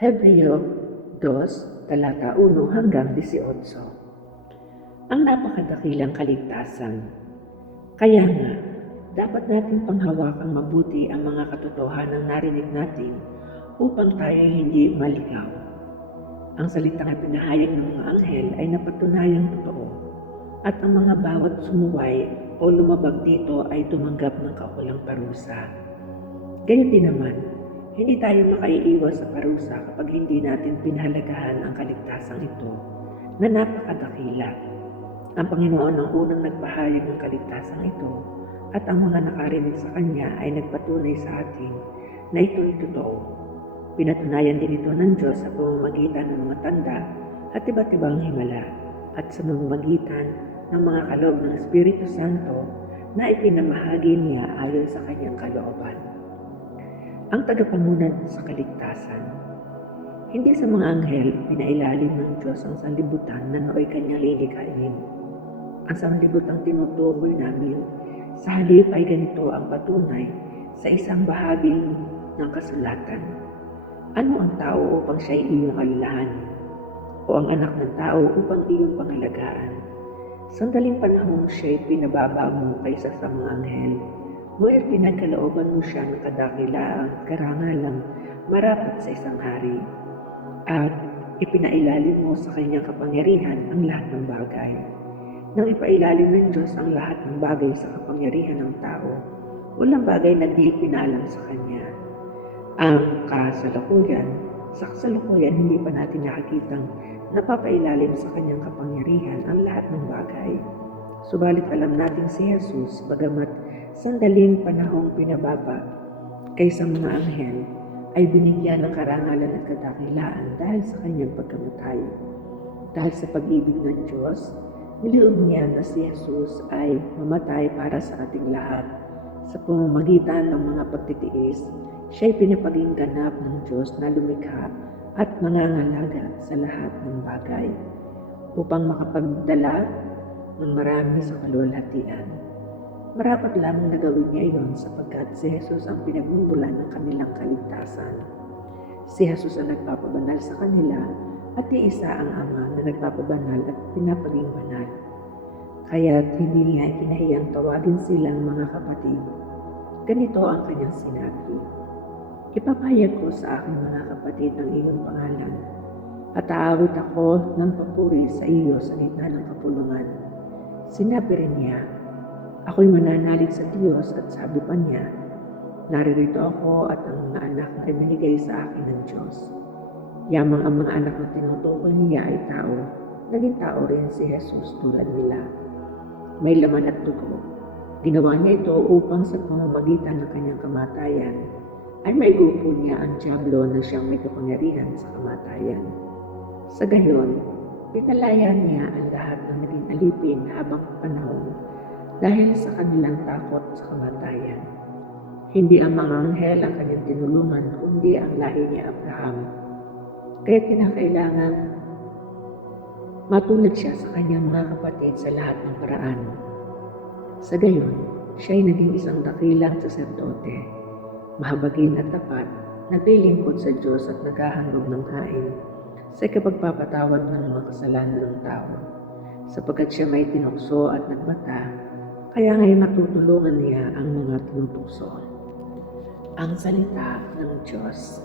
Hebreo 2, talata 1 hanggang 18. Ang napakadakilang kaligtasan. Kaya nga, dapat nating panghawakang mabuti ang mga katotohanang narinig natin upang tayo hindi maligaw. Ang salitang pinahayag ng mga anghel ay napatunayang totoo, at ang mga bawat sumuway o lumabag dito ay tumanggap ng kaukulang parusa. Ganyan din naman, hindi tayo makaiiwas sa parusa kapag hindi natin pinahalagahan ang kaligtasang ito na napakadakila. Ang Panginoon ang unang nagpahayag ng kaligtasang ito at ang mga nakarinig sa Kanya ay nagpatunay sa atin na ito'y totoo. Pinatunayan din ito ng Diyos sa pamamagitan ng mga tanda at iba't ibang himala at sa pamamagitan ng mga kaloob ng Espiritu Santo na ipinamahagi niya ayon sa Kanyang kalooban. Ang tagapangunan sa kaligtasan. Hindi sa mga anghel pinailalim ng Diyos ang sanlibutan na nooy Kanyang lilikhain. Ang sanlibutang tinutukoy namin sa halip ay ganito ang patunay sa isang bahagi ng kasulatan. Ano ang tao upang siya'y iyong alalahanin? O ang anak ng tao upang iyong pangalagaan? Sandaling panahong siya'y pinababa mo kaysa sa mga anghel, ngunit pinagkalooban mo siya ng kadakilaan at karangalang marapat sa isang hari. At ipinailalim mo sa kanyang kapangyarihan ang lahat ng bagay. Nang ipailalim ng Diyos ang lahat ng bagay sa kapangyarihan ng tao, walang bagay na di ipinalam sa Kanya. Ang sa kasalukuyan hindi pa natin nakikitang napapailalim sa Kanyang kapangyarihan ang lahat ng bagay. Subalit alam natin si Jesus, bagamat sandaling panahong pinababa kaysa mga anghel, ay binigyan ng karangalan at kadakilaan dahil sa Kanyang pagkamatay. Dahil sa pag-ibig ng Diyos, niloob niya na si Jesus ay mamatay para sa ating lahat. Sa pamamagitan ng mga pagtitiis, siya'y pinapaging ganap ng Diyos na lumikha at nangangalaga sa lahat ng bagay upang makapagdala ng marami sa kaluwalhatian. Marapat lamang na gawin niya iyon sapagkat si Jesus ang pinagmumulan ng kanilang kaligtasan. Si Jesus ang nagpapabanal sa kanila at iisa ang Ama na nagpapabanal at pinapaging banal. Kaya't hindi niya kinahiyang tawagin silang mga kapatid. Ganito ang kanyang sinabi: "Ipapahayag ko sa aking mga kapatid ang iyong pangalan, at aawit ako ng papuri sa iyo sa gitna ng kapulungan." Sinabi rin niya, "Ako'y mananalig sa Diyos," at sabi pa niya, "Naririto ako at ang mga anak na ibinigay sa akin ng Diyos." Yamang ang mga anak na tinutukoy niya ay tao, naging tao rin si Jesus tulad nila. May laman at dugo. Ginawa niya ito upang sa pamamagitan ng kanyang kamatayan ay maigupo niya ang dyablo na siyang may kapangyarihan sa kamatayan. Sa gayon, pinalaya niya ang lahat ng naging alipin habang panahon dahil sa kanilang takot sa kamatayan. Hindi ang mga anghel ang kanyang tinulungan, kundi ang lahi ni Abraham. Kaya kinakailangan matulad siya sa kanyang mga kapatid sa lahat ng paraan. Sa gayon, siya ay naging isang dakilang saserdote, mahabagin at tapat, naglilingkod sa Diyos at naghahandog ng hain sa ikapagpapatawad ng mga kasalanan ng tao. Sapagkat siya may tinukso at nagbata, kaya ngayon matutulungan niya ang mga tinutukso. Ang salita ng Diyos.